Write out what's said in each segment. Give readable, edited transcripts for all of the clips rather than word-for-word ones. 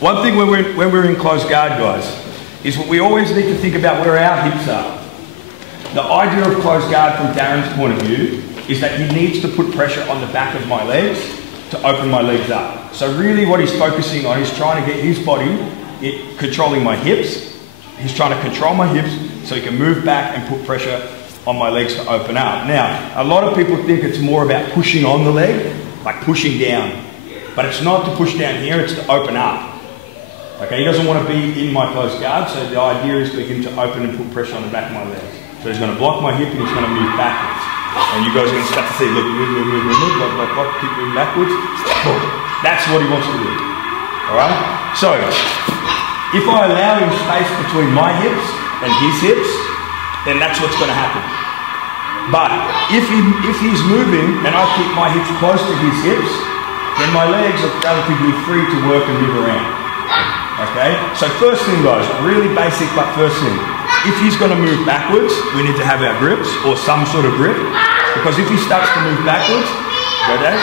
One thing when we're in close guard, guys, is we always need to think about where our hips are. The idea of close guard from Darren's point of view is that he needs to put pressure on the back of my legs to open my legs up. So really what he's focusing on is trying to get his body controlling my hips. He's trying to control my hips so he can move back and put pressure on my legs to open up. Now, a lot of people think it's more about pushing on the leg, like pushing down. But it's not to push down here, it's to open up. Okay, he doesn't want to be in my close guard, so the idea is for him to open and put pressure on the back of my legs. So he's going to block my hip and he's going to move backwards. And you guys are going to start to see, look, move, block, keep moving backwards. That's what he wants to do. Alright? So, if I allow him space between my hips and his hips, then that's what's going to happen. But if he's moving and I keep my hips close to his hips, then my legs are relatively free to work and move around. Okay? So first thing, guys, really basic, but first thing. If he's going to move backwards, we need to have our grips or some sort of grip. Because if he starts to move backwards, go down,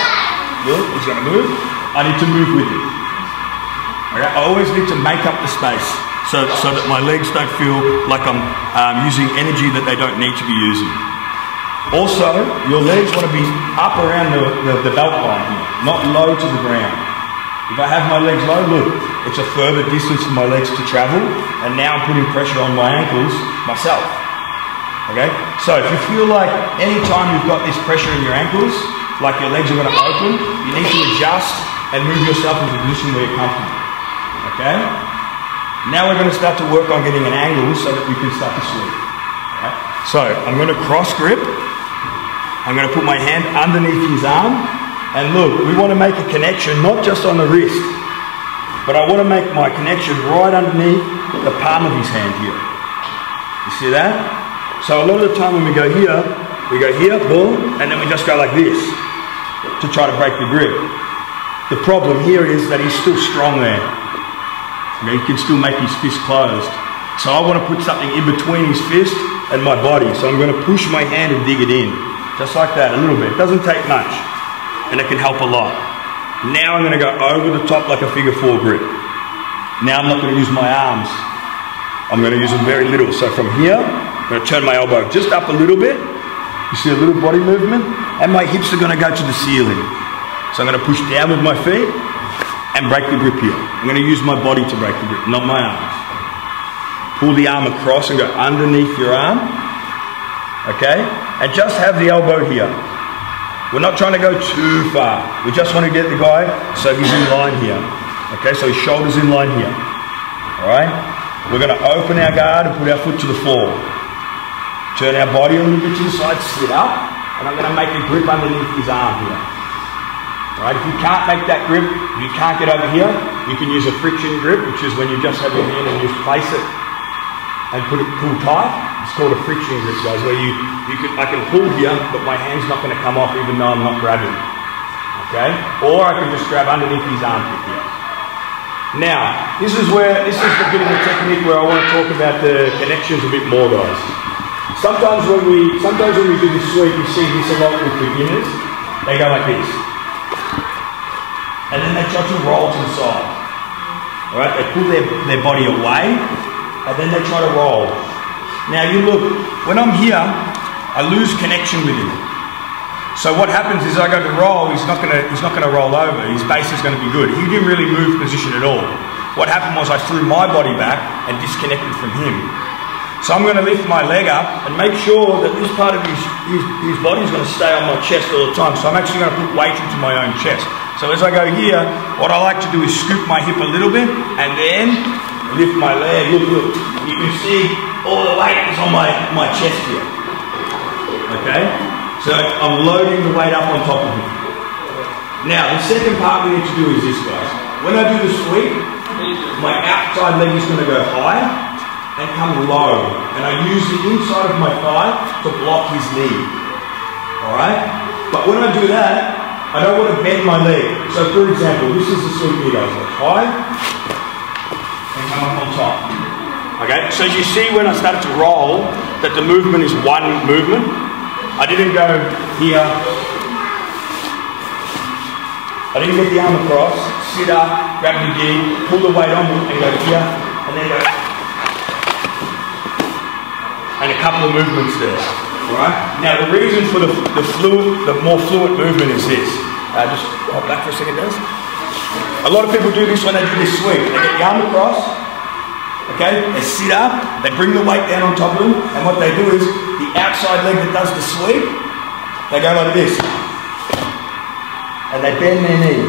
look, he's going to move. I need to move with him. Okay? I always need to make up the space so that my legs don't feel like I'm using energy that they don't need to be using. Also, your legs want to be up around the belt line here, not low to the ground. If I have my legs low, look, it's a further distance for my legs to travel, and now I'm putting pressure on my ankles myself. Okay? So if you feel like any time you've got this pressure in your ankles, like your legs are going to open, you need to adjust and move yourself into a position where you're comfortable. Okay? Now we're going to start to work on getting an angle so that we can start to sleep. Okay? So I'm going to cross grip. I'm going to put my hand underneath his arm. And look, we want to make a connection not just on the wrist, but I want to make my connection right underneath the palm of his hand here. You see that? So a lot of the time when we go here, boom, and then we just go like this to try to break the grip. The problem here is that he's still strong there. Okay, he can still make his fist closed. So I want to put something in between his fist and my body. So I'm going to push my hand and dig it in. Just like that, a little bit. It doesn't take much. And it can help a lot. Now I'm going to go over the top like a figure 4 grip. Now I'm not going to use my arms. I'm going to use them very little. So from here, I'm going to turn my elbow just up a little bit. You see a little body movement? And my hips are going to go to the ceiling. So I'm going to push down with my feet and break the grip here. I'm going to use my body to break the grip, not my arms. Pull the arm across and go underneath your arm. Okay? And just have the elbow here. We're not trying to go too far. We just want to get the guy so he's in line here. Okay, so his shoulder's in line here. Alright? We're going to open our guard and put our foot to the floor. Turn our body a little bit to the side, sit up, and I'm going to make a grip underneath his arm here. Alright, if you can't make that grip, if you can't get over here, you can use a friction grip, which is when you just have your hand and you place it and pull tight. It's called a friction grip, guys, where I can pull here, but my hand's not going to come off even though I'm not grabbing. Okay? Or I can just grab underneath his armpit here. Now, this is the bit of the technique where I want to talk about the connections a bit more, guys. Sometimes when we do this sweep, you see this a lot with beginners. They go like this. And then they try to roll to the side. Alright? They pull their body away, and then they try to roll. Now you look, when I'm here, I lose connection with him. So what happens is I go to roll, he's not gonna roll over, his base is gonna be good. He didn't really move position at all. What happened was I threw my body back and disconnected from him. So I'm gonna lift my leg up and make sure that this part of his body is gonna stay on my chest all the time. So I'm actually gonna put weight into my own chest. So as I go here, what I like to do is scoop my hip a little bit and then lift my leg. Look, you can see all the weight is on my chest here. Okay? So I'm loading the weight up on top of him. Now, the second part we need to do is this, guys. When I do the sweep, my outside leg is going to go high and come low. And I use the inside of my thigh to block his knee. Alright? But when I do that, I don't want to bend my leg. So for example, this is the sweep here, guys. Like high and come up on top. Okay, so you see when I started to roll that the movement is one movement. I didn't go here. I didn't get the arm across, sit up, grab the gi, pull the weight on and go here, and then go. And a couple of movements there. Alright? Now the reason for the more fluid movement is this. Just hold back for a second, guys. A lot of people do this when they do this sweep. They get the arm across, okay? They sit up, they bring the weight down on top of them, and what they do is, the outside leg that does the sweep, they go like this. And they bend their knee.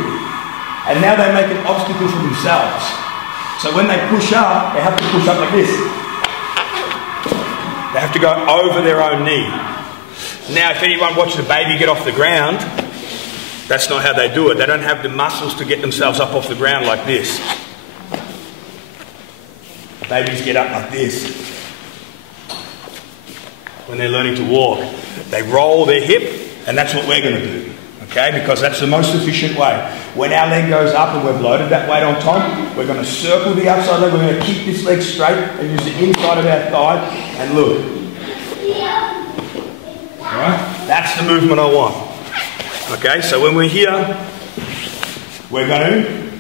And now they make an obstacle for themselves. So when they push up, they have to push up like this. They have to go over their own knee. Now, if anyone watches a baby get off the ground, that's not how they do it. They don't have the muscles to get themselves up off the ground like this. Babies get up like this. When they're learning to walk, they roll their hip, and that's what we're going to do. Okay, because that's the most efficient way. When our leg goes up and we've loaded that weight on top, we're going to circle the outside leg, we're going to keep this leg straight and use the inside of our thigh and look. Alright, that's the movement I want. Okay, so when we're here, we're going to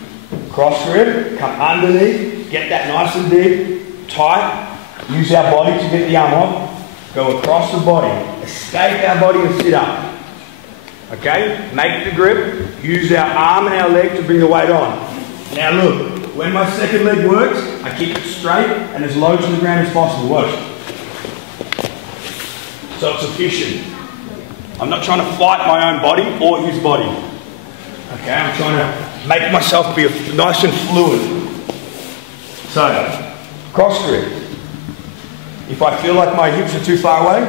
cross grip, come underneath, get that nice and deep, tight, use our body to get the arm off, go across the body, escape our body and sit up. Okay, make the grip, use our arm and our leg to bring the weight on. Now look, when my second leg works, I keep it straight and as low to the ground as possible. Watch. So it's efficient. I'm not trying to fight my own body or his body. Okay, I'm trying to make myself be nice and fluid. So, cross grip. If I feel like my hips are too far away,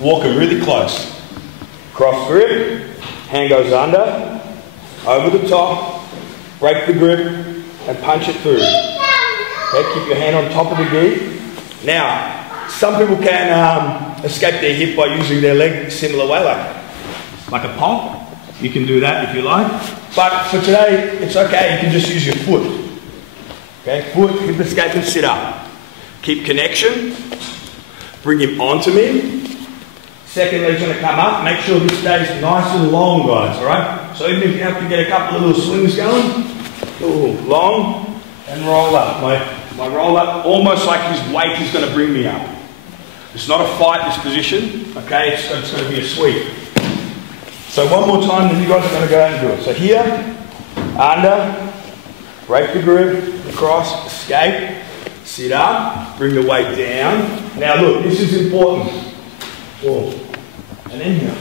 walk them really close. Cross grip, hand goes under, over the top, break the grip and punch it through. Okay, keep your hand on top of the gi. Now, some people can escape their hip by using their leg a similar way, like a pop. You can do that if you like. But for today, it's okay, you can just use your foot. Okay, foot, hip escape and sit up. Keep connection, bring him onto me. Second leg's going to come up. Make sure this stays nice and long, guys, alright? So even if you have to get a couple of little swings going, long, and roll up. My roll up, almost like his weight is going to bring me up. It's not a fight, this position, okay? It's going to be a sweep. So one more time, then you guys are going to go out and do it. So here, under, break the grip, across, escape, sit up, bring the weight down. Now look, this is important. And then here.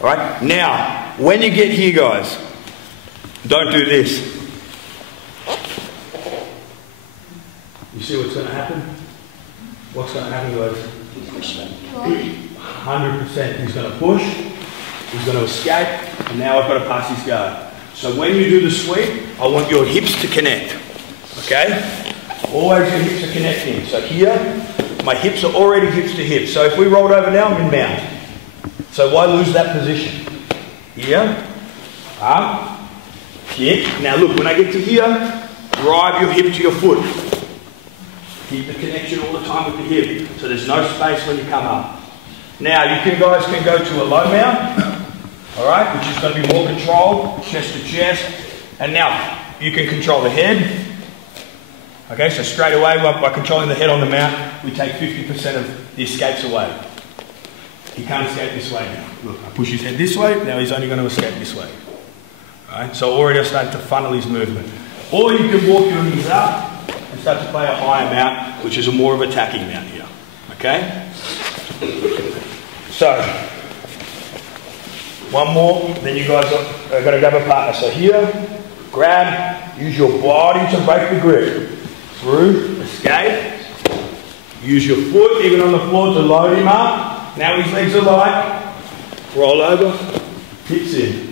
Alright, now, when you get here, guys, don't do this. You see what's going to happen? What's going to happen, guys? 100%. He's going to push, he's going to escape, and now I've got to pass his guard. So when you do the sweep, I want your hips to connect. Okay? Always your hips are connecting. So here, my hips are already hips to hips. So if we rolled over now, I'm in mount. So why lose that position? Here, up, kick. Now look, when I get to here, drive your hip to your foot. Keep the connection all the time with the hip. So there's no space when you come up. Now you guys can go to a low mount, alright, which is going to be more controlled, chest to chest. And now you can control the head. Okay, so straight away, by controlling the head on the mount, we take 50% of the escapes away. He can't escape this way now. Look, I push his head this way, now he's only going to escape this way. Alright, so already I'm starting to funnel his movement. Or you can walk your knees up and start to play a higher mount, which is a more of an attacking mount here. Okay? So, one more, then you guys are going to grab a partner. So here, grab, use your body to break the grip. Through, escape, use your foot even on the floor to load him up. Now his legs are light, roll over, hips in.